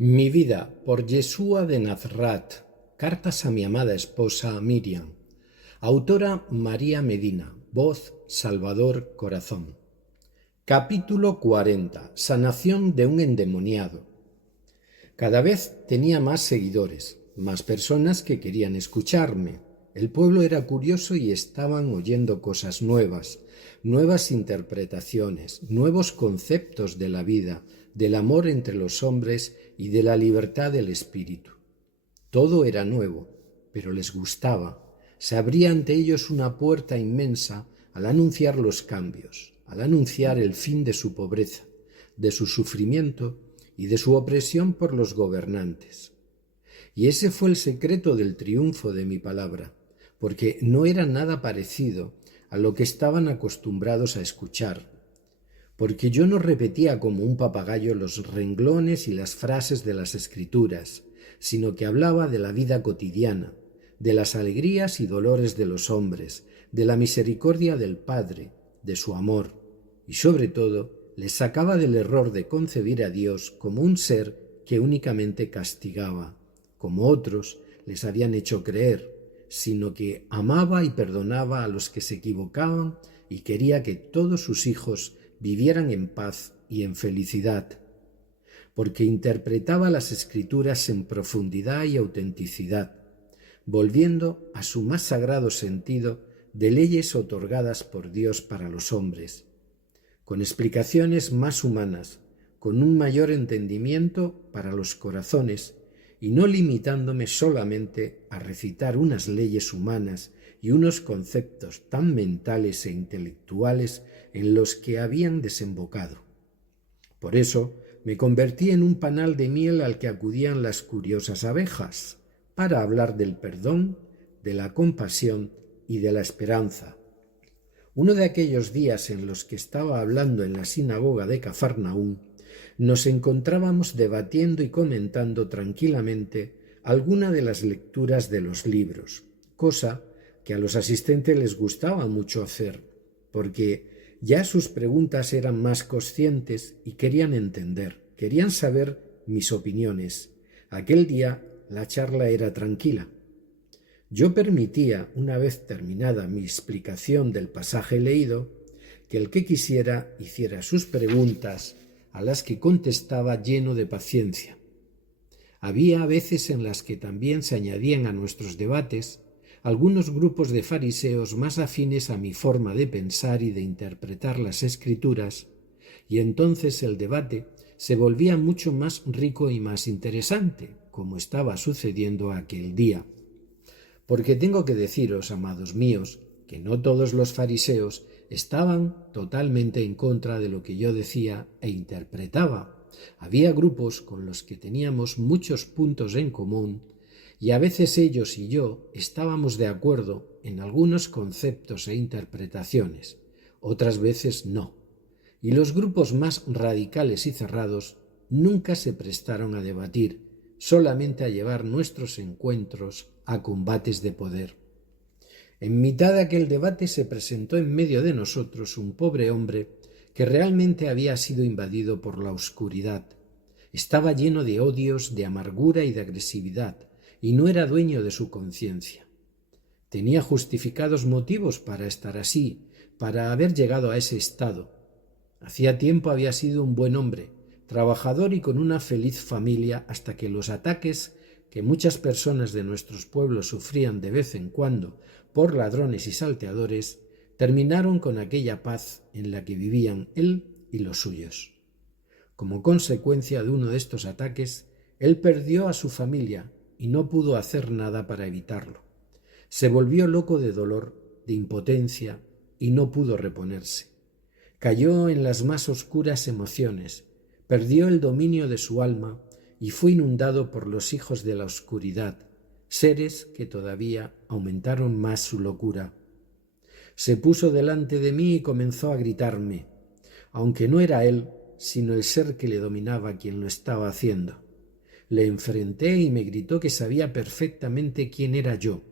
Mi vida, por Yeshua de Nazrat. Cartas a mi amada esposa Miriam. Autora María Medina. Voz Salvador Corazón. Capítulo 40. Sanación de un endemoniado. Cada vez tenía más seguidores, más personas que querían escucharme. El pueblo era curioso y estaban oyendo cosas nuevas, nuevas interpretaciones, nuevos conceptos de la vida, del amor entre los hombres y de la libertad del espíritu. Todo era nuevo, pero les gustaba. Se abría ante ellos una puerta inmensa al anunciar los cambios, al anunciar el fin de su pobreza, de su sufrimiento y de su opresión por los gobernantes. Y ese fue el secreto del triunfo de mi palabra, porque no era nada parecido a lo que estaban acostumbrados a escuchar, porque yo no repetía como un papagayo los renglones y las frases de las Escrituras, sino que hablaba de la vida cotidiana, de las alegrías y dolores de los hombres, de la misericordia del Padre, de su amor, y sobre todo les sacaba del error de concebir a Dios como un ser que únicamente castigaba, como otros les habían hecho creer, sino que amaba y perdonaba a los que se equivocaban y quería que todos sus hijos vivieran en paz y en felicidad, porque interpretaba las Escrituras en profundidad y autenticidad, volviendo a su más sagrado sentido de leyes otorgadas por Dios para los hombres, con explicaciones más humanas, con un mayor entendimiento para los corazones, y no limitándome solamente a recitar unas leyes humanas y unos conceptos tan mentales e intelectuales en los que habían desembocado. Por eso me convertí en un panal de miel al que acudían las curiosas abejas, para hablar del perdón, de la compasión y de la esperanza. Uno de aquellos días en los que estaba hablando en la sinagoga de Cafarnaúm, nos encontrábamos debatiendo y comentando tranquilamente alguna de las lecturas de los libros, cosa que a los asistentes les gustaba mucho hacer, porque ya sus preguntas eran más conscientes y querían entender, querían saber mis opiniones. Aquel día la charla era tranquila. Yo permitía, una vez terminada mi explicación del pasaje leído, que el que quisiera hiciera sus preguntas, a las que contestaba lleno de paciencia. Había veces en las que también se añadían a nuestros debates algunos grupos de fariseos más afines a mi forma de pensar y de interpretar las Escrituras, y entonces el debate se volvía mucho más rico y más interesante, como estaba sucediendo aquel día. Porque tengo que deciros, amados míos, que no todos los fariseos estaban totalmente en contra de lo que yo decía e interpretaba. Había grupos con los que teníamos muchos puntos en común y a veces ellos y yo estábamos de acuerdo en algunos conceptos e interpretaciones, otras veces no. Y los grupos más radicales y cerrados nunca se prestaron a debatir, solamente a llevar nuestros encuentros a combates de poder. En mitad de aquel debate se presentó en medio de nosotros un pobre hombre que realmente había sido invadido por la oscuridad. Estaba lleno de odios, de amargura y de agresividad, y no era dueño de su conciencia. Tenía justificados motivos para estar así, para haber llegado a ese estado. Hacía tiempo había sido un buen hombre, trabajador y con una feliz familia, hasta que los ataques que muchas personas de nuestros pueblos sufrían de vez en cuando por ladrones y salteadores, terminaron con aquella paz en la que vivían él y los suyos. Como consecuencia de uno de estos ataques, él perdió a su familia y no pudo hacer nada para evitarlo. Se volvió loco de dolor, de impotencia, y no pudo reponerse. Cayó en las más oscuras emociones, perdió el dominio de su alma y fue inundado por los hijos de la oscuridad, seres que todavía aumentaron más su locura. Se puso delante de mí y comenzó a gritarme, aunque no era él, sino el ser que le dominaba quien lo estaba haciendo. Le enfrenté y me gritó que sabía perfectamente quién era yo,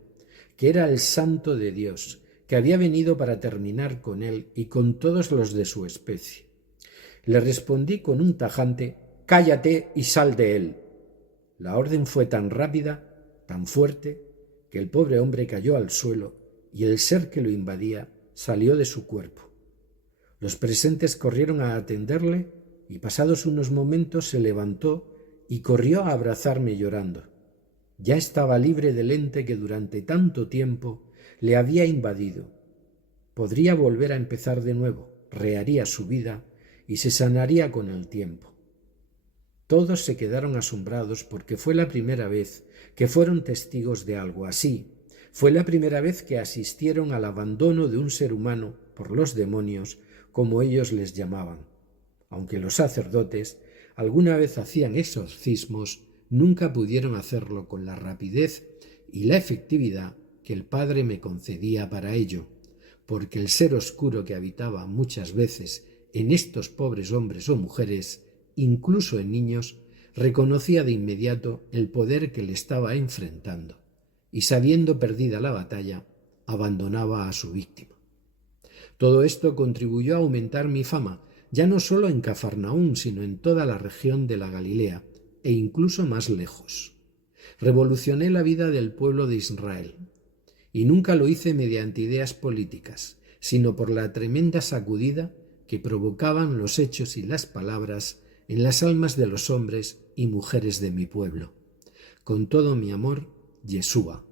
que era el Santo de Dios, que había venido para terminar con él y con todos los de su especie. Le respondí con un tajante: «Cállate y sal de él». La orden fue tan rápida, tan fuerte, que el pobre hombre cayó al suelo y el ser que lo invadía salió de su cuerpo. Los presentes corrieron a atenderle y pasados unos momentos se levantó y corrió a abrazarme llorando. Ya estaba libre del ente que durante tanto tiempo le había invadido. Podría volver a empezar de nuevo, reharía su vida y se sanaría con el tiempo. Todos se quedaron asombrados porque fue la primera vez que fueron testigos de algo así. Fue la primera vez que asistieron al abandono de un ser humano por los demonios, como ellos les llamaban. Aunque los sacerdotes alguna vez hacían exorcismos, nunca pudieron hacerlo con la rapidez y la efectividad que el Padre me concedía para ello, porque el ser oscuro que habitaba muchas veces en estos pobres hombres o mujeres, incluso en niños, reconocía de inmediato el poder que le estaba enfrentando y, sabiendo perdida la batalla, abandonaba a su víctima. Todo esto contribuyó a aumentar mi fama, ya no solo en Cafarnaún, sino en toda la región de la Galilea, e incluso más lejos. Revolucioné la vida del pueblo de Israel, y nunca lo hice mediante ideas políticas, sino por la tremenda sacudida que provocaban los hechos y las palabras en las almas de los hombres y mujeres de mi pueblo. Con todo mi amor, Yeshua.